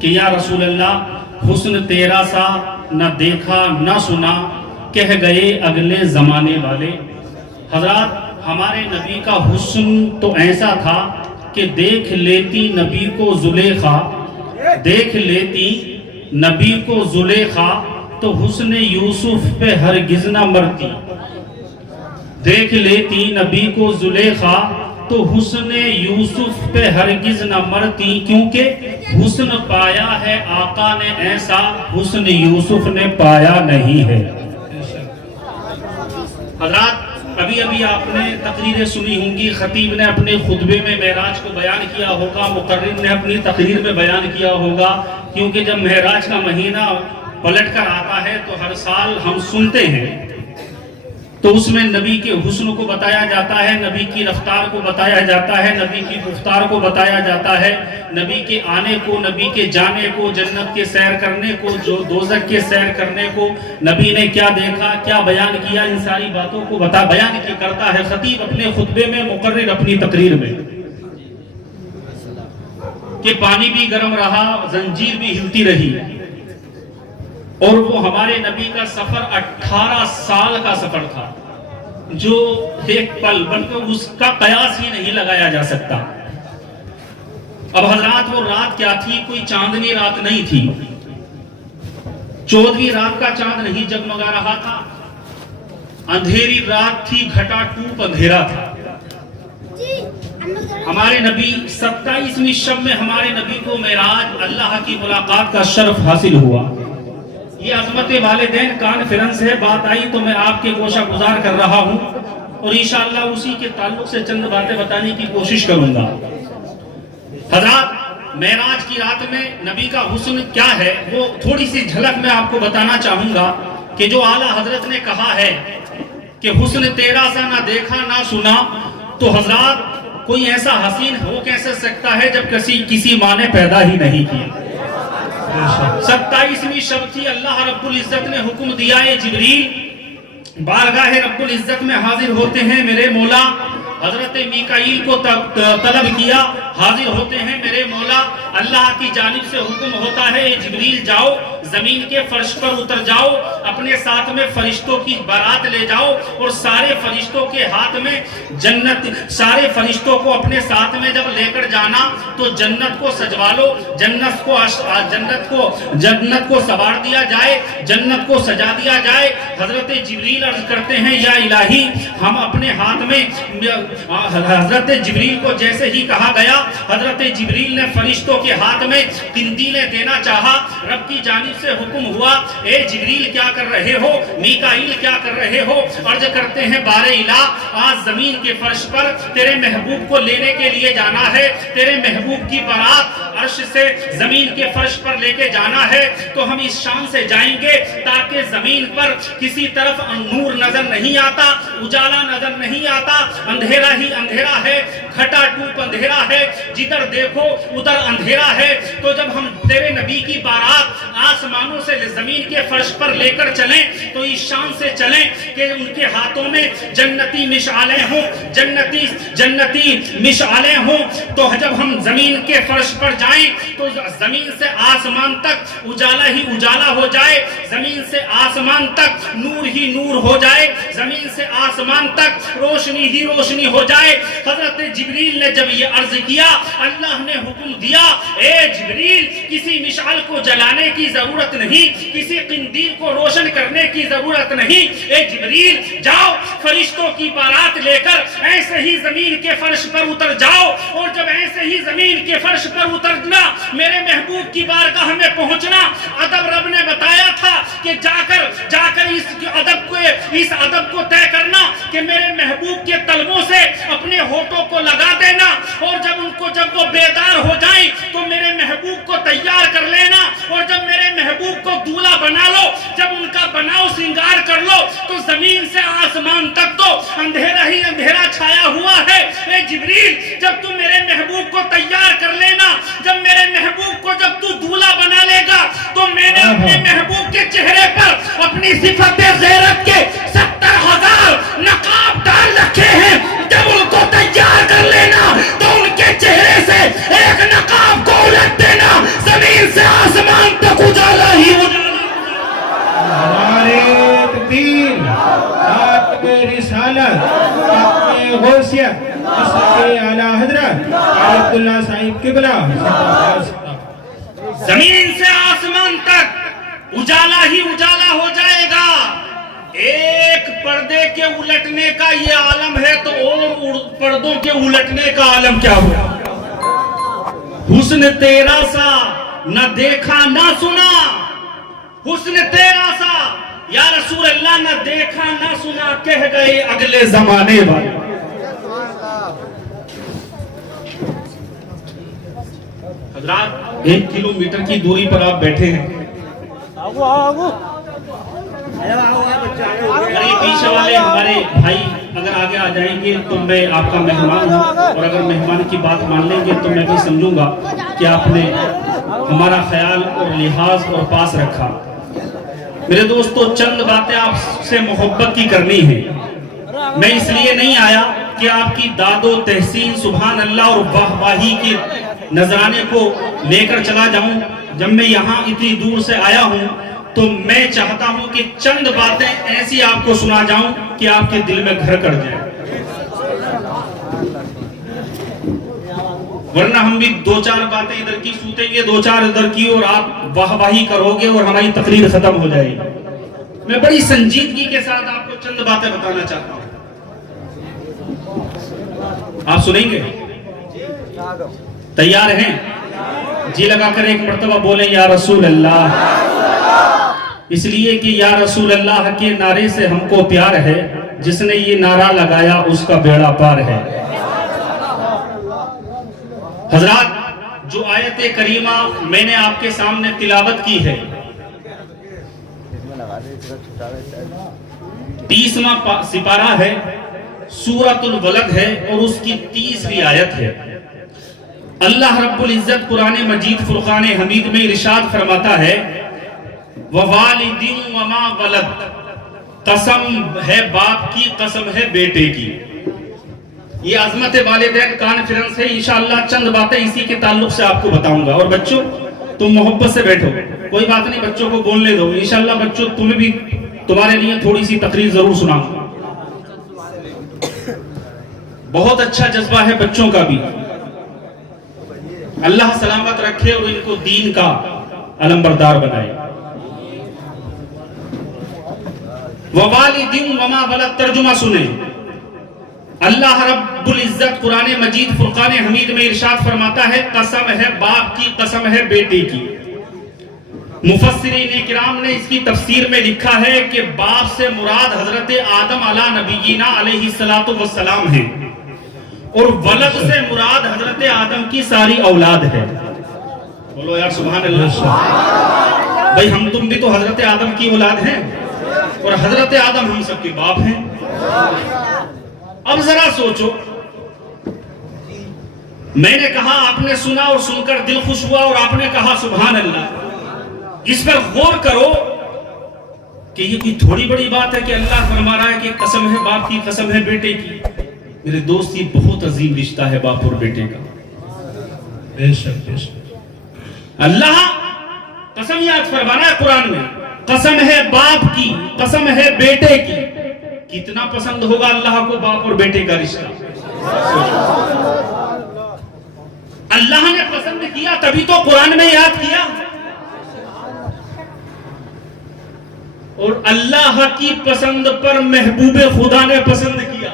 کہ یا رسول اللہ حسن تیرا سا نہ دیکھا نہ سنا، کہہ گئے اگلے زمانے والے۔ حضرات ہمارے نبی کا حسن تو ایسا تھا کہ دیکھ لیتی نبی کو زلیخا، دیکھ لیتی نبی کو زلیخا تو حسن یوسف پہ ہرگز نہ مرتی، دیکھ لیتی نبی کو زلیخا تو حسن یوسف پہ ہرگز نہ مرتی، کیونکہ حسن پایا ہے آقا نے ایسا حسن یوسف نے پایا نہیں ہے۔ حضرات ابھی ابھی آپ نے تقریریں سنی ہوں گی، خطیب نے اپنے خطبے میں معراج کو بیان کیا ہوگا، مقرر نے اپنی تقریر میں بیان کیا ہوگا، کیونکہ جب معراج کا مہینہ پلٹ کر آتا ہے تو ہر سال ہم سنتے ہیں، تو اس میں نبی کے حسن کو بتایا جاتا ہے، نبی کی رفتار کو بتایا جاتا ہے، نبی کی گفتار کو بتایا جاتا ہے، نبی کے آنے کو، نبی کے جانے کو، جنت کے سیر کرنے کو، جو دوزخ کے سیر کرنے کو، نبی نے کیا دیکھا، کیا بیان کیا، ان ساری باتوں کو بیان کی کرتا ہے خطیب اپنے خطبے میں، مقرر اپنی تقریر میں، کہ پانی بھی گرم رہا، زنجیر بھی ہلتی رہی، اور وہ ہمارے نبی کا سفر 18 سال کا سفر تھا، جو ایک پل بلکہ اس کا قیاس ہی نہیں لگایا جا سکتا۔ اب حضرات وہ رات کیا تھی؟ کوئی چاندنی رات نہیں تھی، 14ویں رات کا چاند نہیں جگمگا رہا تھا، اندھیری رات تھی، گھٹا ٹوپ اندھیرا تھا۔ ہمارے نبی 27ویں شب میں ہمارے نبی کو معراج اللہ کی ملاقات کا شرف حاصل ہوا۔ یہ عظمت والدین کانفرنس ہے، بات آئی تو میں آپ کے گوشہ گزار کر رہا ہوں، اور انشاءاللہ اسی کے تعلق سے چند باتیں بتانے کی کوشش کروں گا۔ حضرات معراج کی رات میں نبی کا حسن کیا ہے وہ تھوڑی سی جھلک میں آپ کو بتانا چاہوں گا، کہ جو اعلیٰ حضرت نے کہا ہے کہ حسن تیرا سا نہ دیکھا نہ سنا، تو حضرات کوئی ایسا حسین ہو کیسے سکتا ہے جب کسی ماں نے پیدا ہی نہیں کیا۔ 27ویں شب تھی، اللہ رب العزت نے حکم دیا ہے جبریل بارگاہ رب العزت میں حاضر ہوتے ہیں میرے مولا، حضرت میکائیل کو طلب کیا، حاضر ہوتے ہیں میرے مولا، اللہ کی جانب سے حکم ہوتا ہے جبریل جاؤ زمین کے فرش پر اتر جاؤ، اپنے ساتھ میں فرشتوں کی بارات لے جاؤ، اور سارے فرشتوں کے ہاتھ میں سارے فرشتوں کو اپنے ساتھ میں جب لے کر جانا تو جنت کو سجوا لو، جنت کو سوار دیا جائے، جنت کو سجا دیا جائے۔ حضرت جبریل عرض کرتے ہیں یا الہی ہم اپنے ہاتھ میں، حضرت جبریل کو جیسے ہی کہا گیا، حضرت جبریل نے فرشتوں کے ہاتھ میں قندیلیں دینا چاہا، رب کی جانب سے حکم ہوا اے جبریل کیا کر رہے ہو، میکائیل کیا کر رہے ہو؟ عرض کرتے ہیں بار الہ آج زمین کے فرش پر تیرے محبوب کو لینے کے لیے جانا ہے، تیرے محبوب کی بارات عرش سے زمین کے فرش پر لے کے جانا ہے، تو ہم اس شان سے جائیں گے تاکہ زمین پر کسی طرف نور نظر نہیں آتا، اجالا نظر نہیں آتا، اندھیرا ہی اندھیرا ہے، گھٹا ٹوپ اندھیرا ہے، جدھر دیکھو ادھر اندھیرا ہے۔ تو جب ہم تیرے نبی کی بارات آسمانوں سے زمین کے فرش پر لے کر چلیں تو اس شان سے چلیں کہ ان کے ہاتھوں میں جنتی مشعلیں ہوں، جنتی مشعلیں ہوں، تو جب ہم زمین کے فرش پر جائیں تو زمین سے آسمان تک اجالا ہی اجالا ہو جائے، زمین سے آسمان تک نور ہی نور ہو جائے، زمین سے آسمان تک روشنی ہی روشنی ہو جائے۔ حضرت جبریل نے جب یہ عرض کیا، اللہ نے حکم دیا اے جبریل کسی مشعل کو جلانے کی ضرورت نہیں، کسی قندیل کو روشن کرنے کی ضرورت نہیں، اے جبریل جاؤ فرشتوں کی بارات لے کر ایسے ہی زمین کے فرش پر اتر جاؤ، اور جب ایسے ہی زمین کے فرش پر اترنا، میرے محبوب کی بارگاہ میں پہنچنا، ادب رب نے بتایا تھا کہ جا کر اس ادب کو طے کرنا کہ میرے محبوب کے طلبوں سے اپنے ہونٹوں کو لگا دینا، اور جب وہ بیدار ہو جائیں تو میرے محبوب کو تیار کر لینا، اور جب میرے محبوب کو دولہا بنا لو، جب ان کا بناؤ سنگار کر لو، تو زمین سے آسمان تک تو اندھیرا ہی اندھیرا چھایا ہوا ہے۔ اے جبریل جب تم میرے محبوب کو تیار کر لینا، جب میرے محبوب کو جب تو دولہا بنا لے گا، تو میں نے اپنے محبوب کے چہرے پر اپنی صفت غیرت کے 70,000 نقاب ڈال رکھے ہیں، جب ان کو تیار کر لینا تو ان کے چہرے سے ایک نقاب کو الٹ دینا، زمین سے رسالت اپنے غوثیت حضرت اعلیٰ حضرت عبداللہ صاحب قبلہ زمین سے آسمان تک اجالا ہی اجالا ہو جائے گا. ایک پردے کے الٹنے کا یہ عالم ہے تو اور پردوں کے الٹنے کا عالم کیا ہوا. حسن تیرا سا نہ دیکھا نہ سنا, حسن تیرا سا یا رسول اللہ نہ دیکھا نہ سنا کہہ گئے اگلے زمانے والے. حضرات 1 کلومیٹر کی دوری پر آپ بیٹھے ہیں, پیچھے والے ہمارے بھائی اگر آگے آ جائیں گے تو میں آپ کا مہمان ہوں, اور اگر مہمان کی بات مان لیں گے تو میں بھی سمجھوں گا کہ آپ نے ہمارا خیال اور لحاظ اور پاس رکھا. میرے دوستو, چند باتیں آپ سے محبت کی کرنی ہے. میں اس لیے نہیں آیا کہ آپ کی داد و تحسین سبحان اللہ اور واہ واہی کے نذرانے کو لے کر چلا جاؤں. جب میں یہاں اتنی دور سے آیا ہوں تو میں چاہتا ہوں کہ چند باتیں ایسی آپ کو سنا جاؤں کہ آپ کے دل میں گھر کر جائے, ورنہ ہم بھی 2-4 باتیں ادھر کی سوتیں گے, 2-4 ادھر کی, اور آپ واہ واہی کرو گے اور ہماری تقریر ختم ہو جائے گی. میں بڑی سنجیدگی کے ساتھ آپ کو چند باتیں بتانا چاہتا ہوں. آپ سنیں گے؟ تیار ہیں؟ جی لگا کر ایک مرتبہ بولیں یا رسول اللہ. اس لیے کہ یا رسول اللہ کے نعرے سے ہم کو پیار ہے, جس نے یہ نعرہ لگایا اس کا بیڑا پار ہے. حضرات, جو آیت کریمہ میں نے آپ کے سامنے تلاوت کی ہے 30واں سپارہ ہے, سورۃ الولد ہے, اور اس کی 30ویں آیت ہے. اللہ رب العزت قرآن مجید فرقان حمید میں ارشاد فرماتا ہے وَوَالِدٍ وَمَا وَلَدْ, قسم ہے باپ کی, قسم ہے بیٹے کی. یہ عظمت والدین کانفرنس ہے. انشاءاللہ چند باتیں اسی کے تعلق سے آپ کو بتاؤں گا. اور بچوں, تم محبت سے بیٹھو, کوئی بات نہیں, بچوں کو بولنے دو. انشاءاللہ بچوں تمہیں بھی تمہارے لیے تھوڑی سی تقریر ضرور سناؤں گا. بہت اچھا جذبہ ہے بچوں کا بھی. اللہ سلامت رکھے اور ان کو دین کا علمبردار بنائے. وَوَالِدٍ وَمَا وَلَدْ, ترجمہ سنیں. اللہ رب العزت قرآن مجید فرقان حمید میں ارشاد فرماتا ہے قسم ہے باپ کی, قسم ہے بیٹے کی. مفسرین کرام نے اس کی تفسیر میں لکھا ہے کہ باپ سے مراد حضرت آدم علیہ نبینا علیہ السلام ہیں, اور ولد سے مراد حضرت آدم کی ساری اولاد ہے. بولو یار سبحان اللہ. بھائی ہم تم بھی تو حضرت آدم کی اولاد ہیں, اور حضرت آدم ہم سب کے باپ ہیں. اب ذرا سوچو, میں نے کہا, آپ نے سنا اور سن کر دل خوش ہوا, اور آپ نے کہا سبحان اللہ. اس پر غور کرو کہ یہ کوئی تھوڑی بڑی بات ہے کہ اللہ فرما رہا ہے کہ قسم ہے باپ کی, قسم ہے بیٹے کی. میرے دوست, یہ بہت عظیم رشتہ ہے باپ اور بیٹے کا. بے شک بے شک. اللہ قسم یاد فرما رہا ہے قرآن میں, قسم ہے باپ کی, قسم ہے بیٹے کی. کتنا پسند ہوگا اللہ کو باپ اور بیٹے کا رشتہ. اللہ نے پسند کیا تبھی تو قرآن میں یاد کیا. اور اللہ کی پسند پر محبوب خدا نے پسند کیا,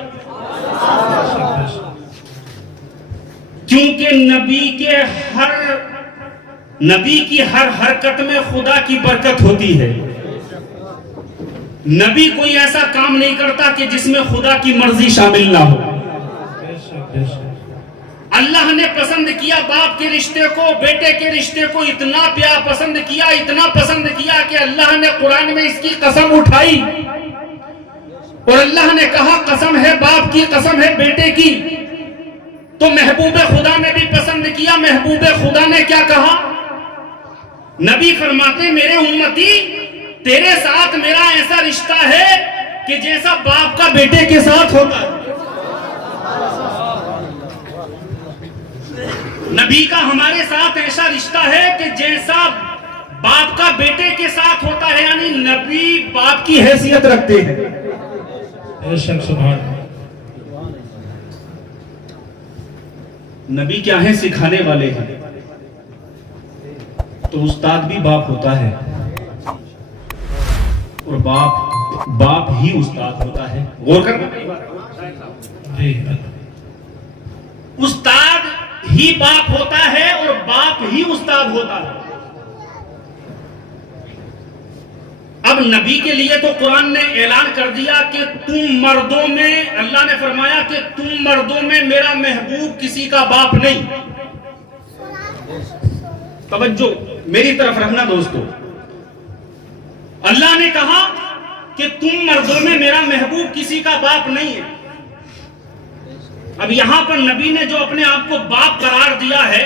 کیونکہ نبی کی ہر حرکت میں خدا کی برکت ہوتی ہے. نبی کوئی ایسا کام نہیں کرتا کہ جس میں خدا کی مرضی شامل نہ ہو. اللہ نے پسند کیا باپ کے رشتے کو, بیٹے کے رشتے کو, اتنا پیار پسند کیا, اتنا پسند کیا کہ اللہ نے قرآن میں اس کی قسم اٹھائی, اور اللہ نے کہا قسم ہے باپ کی, قسم ہے بیٹے کی. تو محبوب خدا نے بھی پسند کیا. محبوب خدا نے کیا کہا؟ نبی فرماتے میرے امتی تیرے ساتھ میرا ایسا رشتہ ہے کہ جیسا باپ کا بیٹے کے ساتھ ہوتا ہے. نبی کا ہمارے ساتھ ایسا رشتہ ہے کہ جیسا باپ کا بیٹے کے ساتھ ہوتا ہے, یعنی نبی باپ کی حیثیت رکھتے ہیں. بے شک سبحان اللہ نبی کیا ہیں؟ سکھانے والے ہیں. تو استاد بھی باپ ہوتا ہے اور باپ ہی استاد ہوتا ہے. غور کرنا. جی استاد ہی باپ ہوتا ہے اور باپ ہی استاد ہوتا ہے. اب نبی کے لیے تو قرآن نے اعلان کر دیا کہ تم مردوں میں، اللہ نے فرمایا کہ تم مردوں میں میرا محبوب کسی کا باپ نہیں. توجہ میری طرف رکھنا دوستو. اللہ نے کہا کہ تم مردوں میں میرا محبوب کسی کا باپ نہیں ہے. اب یہاں پر نبی نے جو اپنے آپ کو باپ قرار دیا ہے،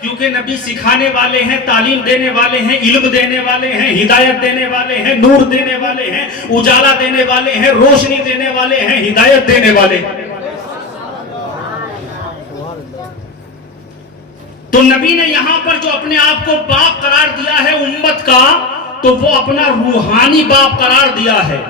کیونکہ نبی سکھانے والے ہیں، تعلیم دینے والے ہیں، علم دینے والے ہیں، ہدایت دینے والے ہیں، نور دینے والے ہیں، اجالا دینے والے ہیں، روشنی دینے والے ہیں، ہدایت دینے والے ہیں. تو نبی نے یہاں پر جو اپنے آپ کو باپ قرار دیا ہے امت کا، تو وہ اپنا روحانی باپ قرار دیا ہے.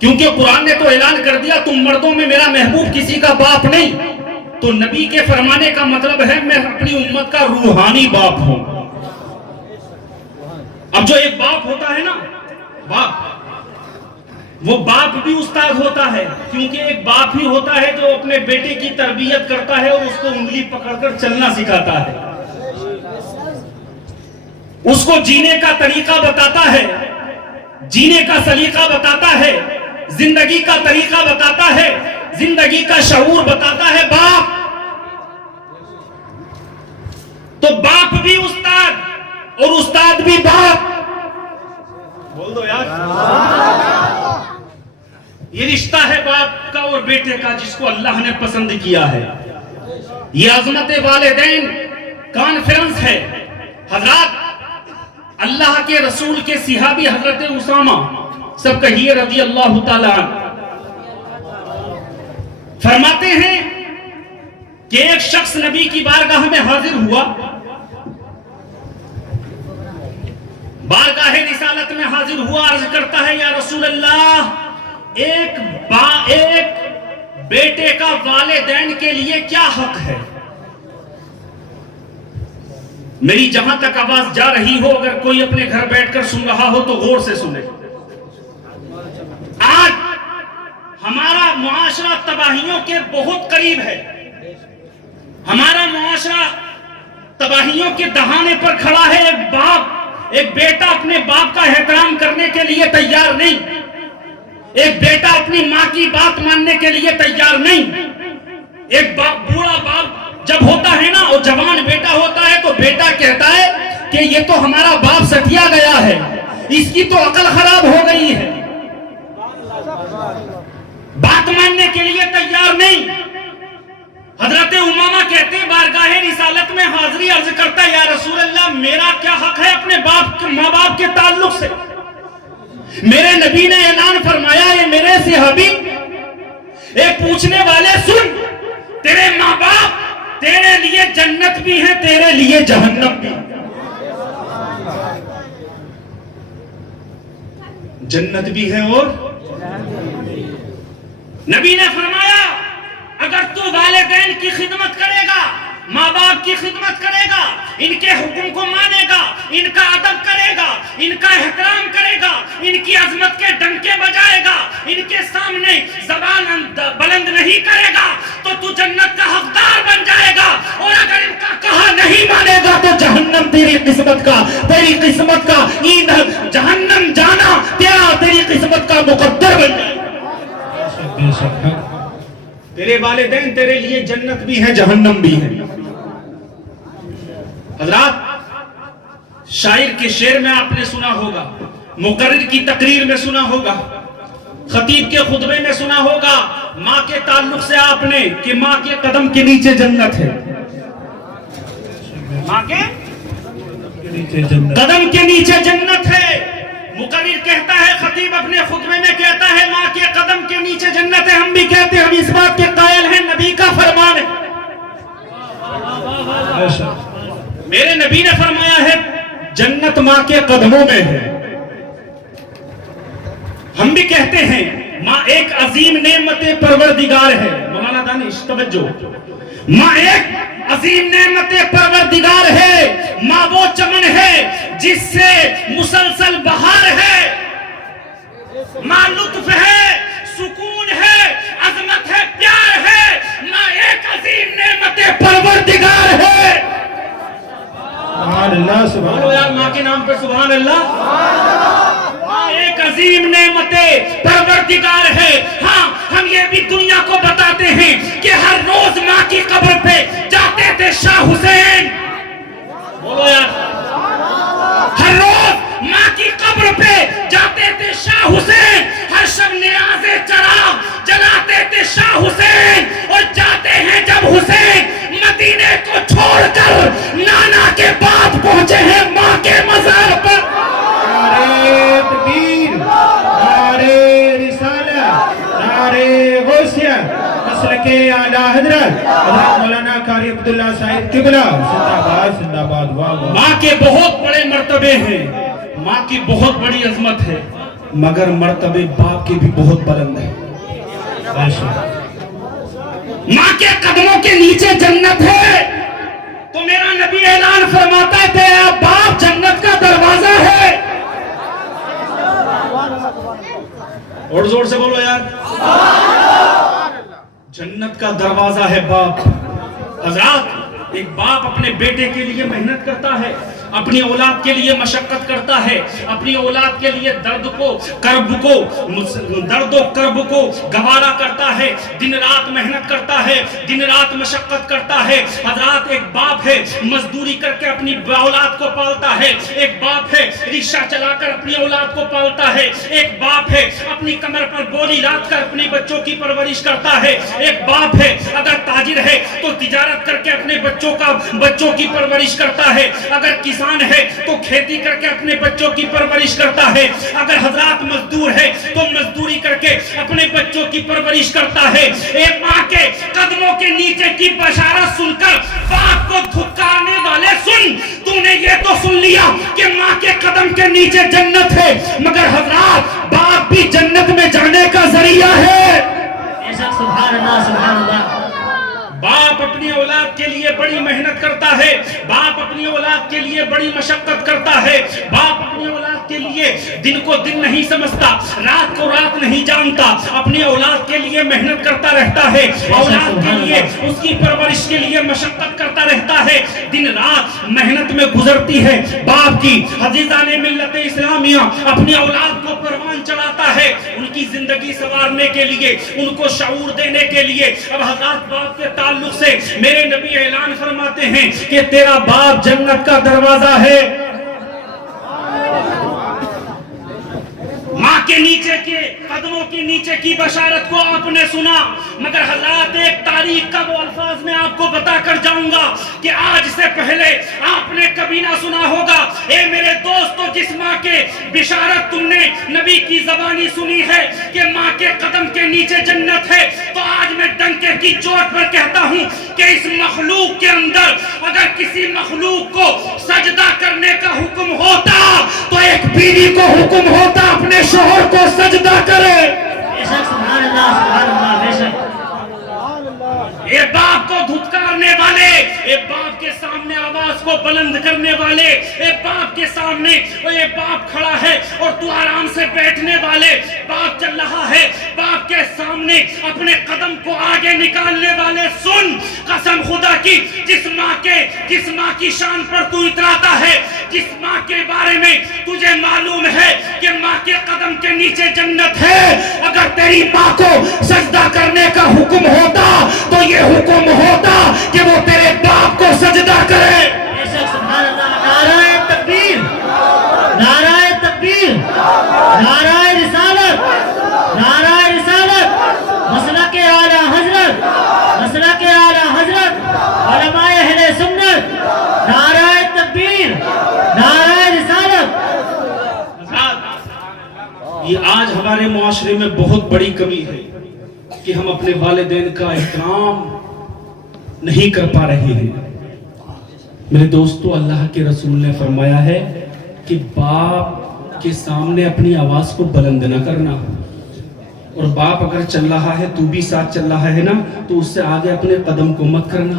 کیونکہ قرآن نے تو اعلان کر دیا تم مردوں میں میرا محبوب کسی کا باپ نہیں. تو نبی کے فرمانے کا مطلب ہے میں اپنی امت کا روحانی باپ ہوں. اب جو ایک باپ ہوتا ہے نا، باپ، وہ باپ بھی استاد ہوتا ہے. کیونکہ ایک باپ ہی ہوتا ہے جو اپنے بیٹے کی تربیت کرتا ہے اور اس کو انگلی پکڑ کر چلنا سکھاتا ہے، اس کو جینے کا طریقہ بتاتا ہے، جینے کا سلیقہ بتاتا ہے، زندگی کا طریقہ بتاتا ہے، زندگی کا شعور بتاتا ہے باپ. تو باپ بھی استاد اور استاد بھی باپ. بول دو یار. یہ رشتہ ہے باپ کا اور بیٹے کا جس کو اللہ نے پسند کیا ہے. یہ عظمت والدین کانفرنس ہے. حضرات اللہ کے رسول کے صحابی حضرت اسامہ، سب کہیے رضی اللہ تعالیٰ عنہ، فرماتے ہیں کہ ایک شخص نبی کی بارگاہ میں حاضر ہوا، بارگاہ رسالت میں حاضر ہوا، عرض کرتا ہے یا رسول اللہ، ایک بیٹے کا والدین کے لیے کیا حق ہے؟ میری جہاں تک آواز جا رہی ہو، اگر کوئی اپنے گھر بیٹھ کر سن رہا ہو تو غور سے سنے. آج ہمارا معاشرہ تباہیوں کے بہت قریب ہے. ہمارا معاشرہ تباہیوں کے دہانے پر کھڑا ہے. ایک بیٹا اپنے باپ کا احترام کرنے کے لیے تیار نہیں. ایک بیٹا اپنی ماں کی بات ماننے کے لیے تیار نہیں. ایک بوڑھا باپ جب ہوتا ہے نا، اور جوان بیٹا ہوتا ہے، تو بیٹا کہتا ہے کہ یہ تو ہمارا باپ سٹیا گیا ہے، اس کی تو عقل خراب ہو گئی ہے. بات ماننے کے لیے تیار نہیں. حضرت امامہ کہتے ہیں بارگاہ رسالت میں حاضری، عرض کرتا ہے یا رسول اللہ، میرا کیا حق ہے اپنے ماں باپ کے تعلق سے؟ میرے نبی نے اعلان فرمایا، یہ میرے صحابی، ایک پوچھنے والے سن، تیرے ماں باپ تیرے لیے جنت بھی ہے، تیرے لیے جہنم بھی. جنت بھی ہے اور نبی نے فرمایا اگر تو والدین کی خدمت کرے گا، ماں باپ کی خدمت کرے گا، ان کے حکم کو مانے گا، ان کا ادب کرے گا، ان کا احترام کرے گا، ان کی عظمت کے ڈنکے بجائے گا، ان کے سامنے زبان بلند نہیں کرے گا، تو تو جنت کا حقدار بن جائے گا. اور اگر ان کا کہا نہیں مانے گا تو جہنم تیری قسمت کا ایندھن، جہنم جانا تیری قسمت کا مقدر بن جائے گا. تیرے والدین تیرے لیے جنت بھی ہے، جہنم بھی ہے. حضرات شاعر کے شعر میں آپ نے سنا ہوگا، مقرر کی تقریر میں سنا ہوگا، خطیب کے خطبے میں سنا ہوگا، ماں کے تعلق سے آپ نے کہ ماں کے قدم کے نیچے جنت ہے. ماں کے قدم کے نیچے جنت ہے. مقرر کہتا ہے، خطیب اپنے خطبے میں کہتا ہے ماں کے قدم کے نیچے جنت ہے. ہم بھی کہتے ہیں، ہم اس بات کے قائل ہیں، نبی کا فرمان ہے. میرے نبی نے فرمایا ہے جنت ماں کے قدموں میں ہے. ہم بھی کہتے ہیں ماں ایک عظیم نعمت پروردگار ہے. مولانا دانش توجہ. ماں ایک عظیم نعمت پروردگار ہے. ماں وہ چمن ہے جس سے مسلسل بہار ہے. ماں لطف ہے, سکون ہے, عظمت ہے, پیار ہے. ماں ایک عظیم نعمت پروردگار ہے. سبحان اللہ سبحان بولو یار ماں کے نام پہ سبحان اللہ. ماں ایک عظیم نعمت پروردگار ہے. ہاں ہم یہ بھی دنیا کو بتاتے ہیں کہ ہر روز ماں کی قبر پہ جاتے تھے شاہ حسین. بولو یار. ہر روز ماں کی قبر پہ جاتے تھے شاہ حسین. ہر شب نیاز چراغ جلاتے تھے شاہ حسین. اور جاتے ہیں جب حسین مدینے کو چھوڑ کر نانا کے بعد پہنچے ہیں ماں کے مزار پر. نعرہ تکبیر, نعرہ رسالت, نعرہ غوثیہ, مسلک اعلیٰ حضرت مولانا قاری عبداللہ صاحب قبلہ. زندہ باد زندہ باد. واہ واہ. ماں کے بہت بڑے مرتبے ہیں, ماں کی بہت بڑی عظمت ہے, مگر مرتبے باپ کے بھی بہت بلند ہیں. ماں کے قدموں کے نیچے جنت ہے. تو میرا نبی اعلان فرماتا ہے تیرا باپ جنت کا دروازہ ہے. اور زور سے بولو یار. جنت کا دروازہ ہے باپ. حضرات, ایک باپ اپنے بیٹے کے لیے محنت کرتا ہے, اپنی اولاد کے لیے مشقت کرتا ہے, اپنی اولاد کے لیے درد و کرب کو گوارا کرتا ہے, دن رات محنت کرتا ہے, دن رات مشقت کرتا ہے. حضرات, ایک باپ ہے مزدوری کر کے اپنی اولاد کو پالتا ہے. ایک باپ ہے رکشہ چلا کر اپنی اولاد کو پالتا ہے. ایک باپ ہے اپنی کمر پر بوری رات کر اپنی بچوں کی پرورش کرتا ہے. ایک باپ ہے اگر تاجر ہے تو تجارت کر کے اپنے بچوں کی پرورش کرتا ہے. اگر کسان ہے تو کھیتی کر کے اپنے بچوں کی پرورش کرتا ہے. اگر حضرات مزدور ہے تو مزدوری کر کے اپنے بچوں کی پرورش کرتا ہے. ایک ماں کے قدموں کے نیچے کی بشارت سن کر باپ کو دھکارنے والے سن, تو نے یہ تو سن لیا کہ ماں کے قدم کے نیچے جنت ہے, مگر حضرات باپ بھی جنت میں جانے کا ذریعہ ہے. سبحان اللہ سبحان اللہ. باپ اپنی اولاد کے لیے بڑی محنت کرتا ہے, باپ اپنی اولاد کے لیے بڑی مشقت کرتا ہے, باپ اپنی اولاد کے لیے دن کو دن نہیں سمجھتا, رات کو رات نہیں جانتا, اپنی اولاد کے لیے محنت کرتا رہتا ہے, اولاد کے لیے اس کی پرورش کے لیے مشقت کرتا رہتا ہے, دن رات محنت میں گزرتی ہے باپ کی. عزیزان ملت اسلامیہ, اپنی اولاد کو پروان چڑھاتا ہے ان کی زندگی سنوارنے کے لیے, ان کو شعور دینے کے لیے. اب حضرات باپ کے تعلق سے میرے نبی اعلان فرماتے ہیں کہ تیرا باپ جنت کا دروازہ ہے. ماں کے نیچے کے قدموں کے نیچے کی بشارت کو آپ نے سنا, مگر حضرات ایک تاریخ کا وہ الفاظ میں آپ کو بتا کر جاؤں گا کہ آج سے پہلے آپ نے کبھی نہ سنا ہوگا. اے میرے دوستو, جس ماں کے بشارت تم نے نبی کی زبانی سنی ہے کہ ماں کے قدم کے نیچے جنت ہے, تو آج میں ڈنکے کی چوٹ پر کہتا ہوں کہ اس مخلوق کے اندر اگر کسی مخلوق کو سجدہ کرنے کا حکم ہوتا تو ایک بیوی کو حکم ہوتا اپنے شوہر کو سجدہ کرے. سبحان اللہ سبحان اللہ. بے شک ایک باپ کو دھتکارنے والے, ایک باپ کے سامنے آواز کو بلند کرنے والے, ایک باپ کے سامنے ایک باپ کھڑا ہے اور تو آرام سے بیٹھنے والے, باپ چل رہا ہے, باپ کے سامنے اپنے قدم کو آگے نکالنے والے, سن قسم خدا کی, جس ماں کی شان پر تو اتراتا ہے, جس ماں کے بارے میں تجھے معلوم ہے کہ ماں کے قدم کے نیچے جنت ہے, اگر تیری ماں کو سجدہ کرنے کا حکم ہوتا تو یہ حکم ہوتا کہ وہ تیرے باپ کو سجدہ کرے. سبحان اللہ. نعرہ تکبیر, نعرہ تکبیر, نعرہ رسالت, نعرہ رسالت, مسلک اعلیٰ حضرت, مسلک اعلیٰ حضرت, علماء اہل سنت, نعرہ تکبیر, نعرہ رسالت. یہ آج ہمارے معاشرے میں بہت بڑی کمی ہے کہ ہم اپنے والدین کا احترام نہیں کر پا رہے ہیں. میرے دوستو, اللہ کے رسول نے فرمایا ہے کہ باپ کے سامنے اپنی آواز کو بلند نہ کرنا. اور باپ اگر چل رہا ہے تو بھی ساتھ چل رہا ہے نا تو اس سے آگے اپنے قدم کو مت کرنا،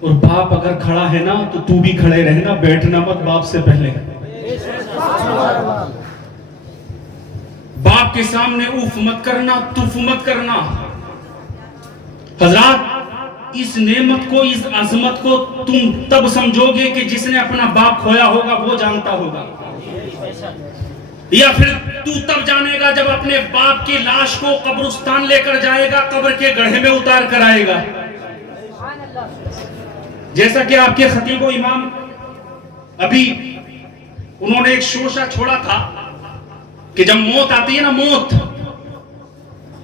اور باپ اگر کھڑا ہے نا تو بھی کھڑے رہنا، بیٹھنا مت باپ سے پہلے۔ باپ کے سامنے اوف مت کرنا، تف مت کرنا۔ حضرات اس نعمت کو، اس عظمت کو تم تب سمجھو گے کہ جس نے اپنا باپ کھویا ہوگا وہ جانتا ہوگا، یا پھر تو تب جانے گا جب اپنے باپ کی لاش کو قبرستان لے کر جائے گا، قبر کے گڑھے میں اتار کر آئے گا۔ جیسا کہ آپ کے خطیب و امام ابھی انہوں نے ایک شوشہ چھوڑا تھا کہ جب موت آتی ہے نا، موت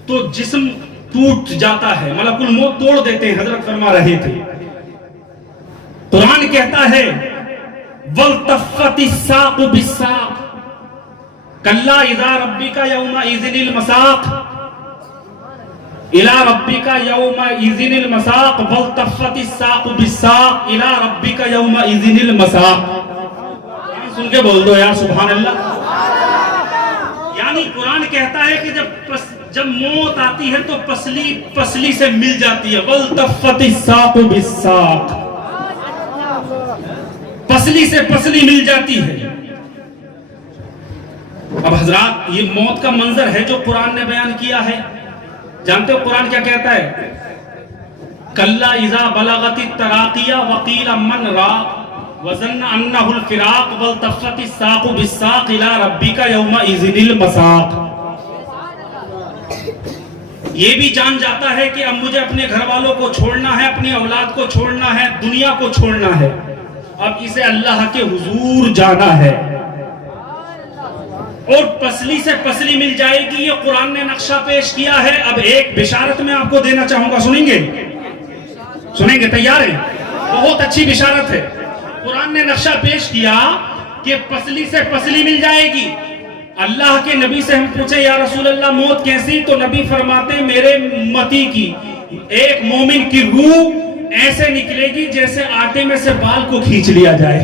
تو جسم ٹوٹ جاتا ہے، ملک الموت توڑ دیتے ہیں، حضرت فرما رہے تھے۔ قرآن کہتا ہے وَالْتَفَّتِ السَّاقُ بِالسَّاقِ كَلَّا إِذَا رَبِّكَ يَوْمَئِذٍ الْمَسَاقُ إِلَى رَبِّكَ يَوْمَئِذٍ الْمَسَاقُ وَالْتَفَّتِ السَّاقُ بِالسَّاقِ إِلَى رَبِّكَ يَوْمَئِذٍ الْمَسَاقُ۔ قرآن سن کے بول دو یار سبحان اللہ۔ یعنی قرآن کہتا ہے کہ جب موت آتی ہے تو پسلی سے مل جاتی ہے، وَالْتَفَّتِ السَّاقُ بِالسَّاقِ، پسلی سے پسلی مل جاتی ہے۔ اب حضرات یہ موت کا منظر ہے جو قرآن نے بیان کیا ہے، جانتے ہو قرآن کیا کہتا ہے؟ کَلَّا إِذَا بَلَغَتِ التَّرَاقِيَ وَقِيلَ مَنْ رَاقٍ وَظَنَّ أَنَّهُ الْفِرَاقُ وَالْتَفَّتِ السَّاقُ بِالسَّاقِ إِلَى رَبِّكَ يَوْمَئِذٍ الْمَسَاقُ۔ یہ بھی جان جاتا ہے کہ اب مجھے اپنے گھر والوں کو چھوڑنا ہے، اپنی اولاد کو چھوڑنا ہے، دنیا کو چھوڑنا ہے، اب اسے اللہ کے حضور جانا ہے، اور پسلی سے پسلی مل جائے گی۔ یہ قرآن نے نقشہ پیش کیا ہے۔ اب ایک بشارت میں آپ کو دینا چاہوں گا، سنیں گے؟ سنیں گے؟ تیار ہیں؟ بہت اچھی بشارت ہے۔ قرآن نے نقشہ پیش کیا کہ پسلی سے پسلی مل جائے گی۔ اللہ کے نبی سے ہم پوچھے یا رسول اللہ موت کیسی؟ تو نبی فرماتے ہیں میرے امتی کی ایک مومن کی روح ایسے نکلے گی جیسے آٹے میں سے بال کو کھینچ لیا جائے،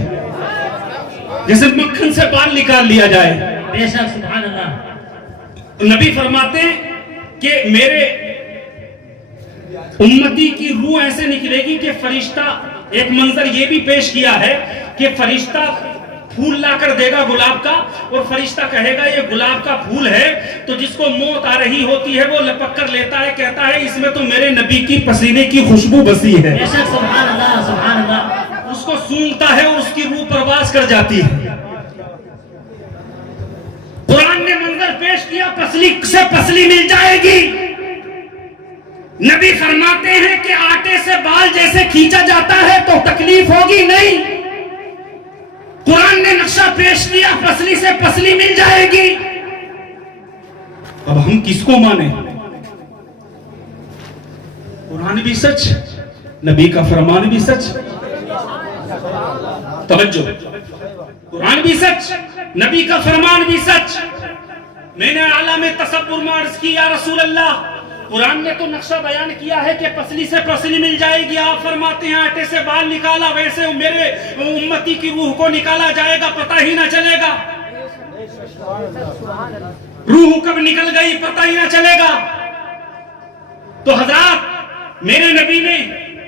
جیسے مکھن سے بال نکال لیا جائے۔ بے شک سبحان اللہ۔ نبی فرماتے ہیں کہ میرے امتی کی روح ایسے نکلے گی کہ فرشتہ، ایک منظر یہ بھی پیش کیا ہے کہ فرشتہ پھول لا کر دے گا گلاب کا، اور فرشتہ کہے گا یہ گلاب کا پھول ہے، تو جس کو موت آ رہی ہوتی ہے وہ لپک کر لیتا ہے، کہتا ہے اس میں تو میرے نبی کی پسینے کی خوشبو بسی ہے۔ بے شک سبحان اللہ سبحان اللہ۔ اس کو سونگتا ہے اور اس کی روح پرواز کر جاتی ہے۔ قرآن نے منظر پیش کیا پسلی سے پسلی مل جائے گی۔ نبی فرماتے ہیں کہ آٹے سے بال جیسے کھینچا جاتا ہے تو تکلیف ہوگی نہیں، قرآن نے نقشہ پیش کیا پسلی سے پسلی مل جائے گی۔ اب ہم کس کو مانیں؟ قرآن بھی سچ، نبی کا فرمان بھی سچ۔ توجہ، قرآن بھی سچ، نبی کا فرمان بھی سچ۔ میں نے عالم تصور میں عرض کی یا رسول اللہ قرآن نے تو نقشہ بیان کیا ہے کہ پسلی سے پسلی مل جائے گی، آپ فرماتے ہیں آٹے سے بال نکالا، ویسے میرے امتی کی روح کو نکالا جائے گا پتہ ہی نہ چلے گا، روح کب نکل گئی پتہ ہی نہ چلے گا۔ تو حضرات میرے نبی نے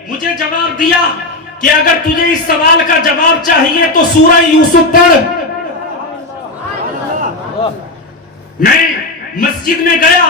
مجھے جواب دیا کہ اگر تجھے اس سوال کا جواب چاہیے تو سورہ یوسف پڑھ۔ میں مسجد میں گیا،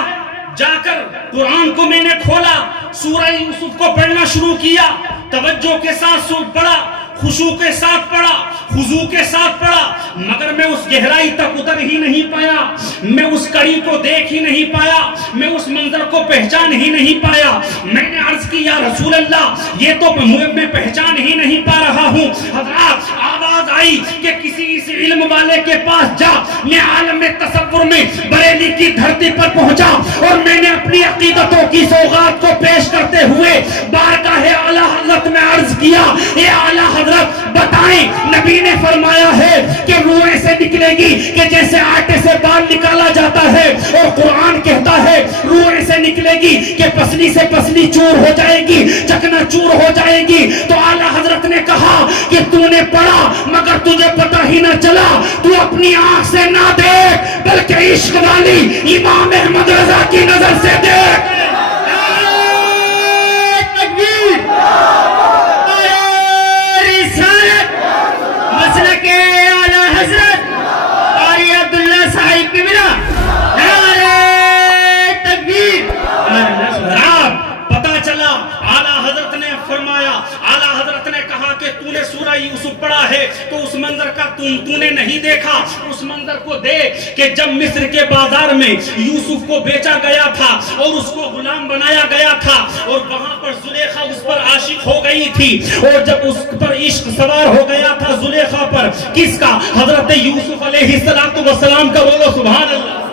جا کر قرآن کو میں نے کھولا، سورہ یوسف کو پڑھنا شروع کیا، توجہ کے ساتھ پڑھا، خشوع کے ساتھ پڑھا، خضوع کے ساتھ پڑھا، مگر میں اس گہرائی تک اتر ہی نہیں پایا، میں اس کڑی کو دیکھ ہی نہیں پایا، میں اس منظر کو پہچان ہی نہیں پایا۔ میں نے عرض کی یا رسول اللہ یہ تو میں پہچان ہی نہیں پا رہا ہوں۔ حضرات آواز آئی کہ کسی اس علم والے کے پاس جا۔ میں عالم تصور میں بریلی کی دھرتی پر پہنچا اور میں نے اپنی عقیدتوں کی سوغات کو پیش کرتے ہوئے بارگاہ اعلی حضرت میں عرض کیا، اے اعلی حضرت بتائیں، نبی نے فرمایا ہے کہ روح ایسے نکلے گی کہ جیسے آٹے سے بال نکالا جاتا ہے، اور قرآن کہتا ہے روح ایسے نکلے گی کہ پسلی سے پسلی چور ہو جائے گی، چکنا چور ہو جائے گی۔ تو اعلی حضرت نے کہا کہ تو نے پڑھا مگر تجھے پتہ ہی نہ چلا، تو اپنی آنکھ سے نہ دیکھ بلکہ کہ عشق والی امام احمد رضا کی نظر سے دیکھ. تکبیر. رسالت مسلک اعلی حضرت قاری عبداللہ صاحب قبلہ. نعرہ تکبیر. جناب پتا چلا اعلیٰ حضرت نے فرمایا، اعلیٰ حضرت نے کہا کہ تو نے سورہ یوسف پڑھا ہے تو اس منظر کا تو نے نہیں دیکھا. اس منظر کو دیکھ کہ جب مصر کے بازار میں یوسف کو بیچا گیا تھا اور اس کو غلام بنایا گیا تھا اور وہاں پر زلیخا اس پر عاشق ہو گئی تھی، اور جب اس پر عشق سوار ہو گیا تھا زلیخا پر، کس کا؟ حضرت یوسف علیہ السلام کا. بولو سبحان اللہ.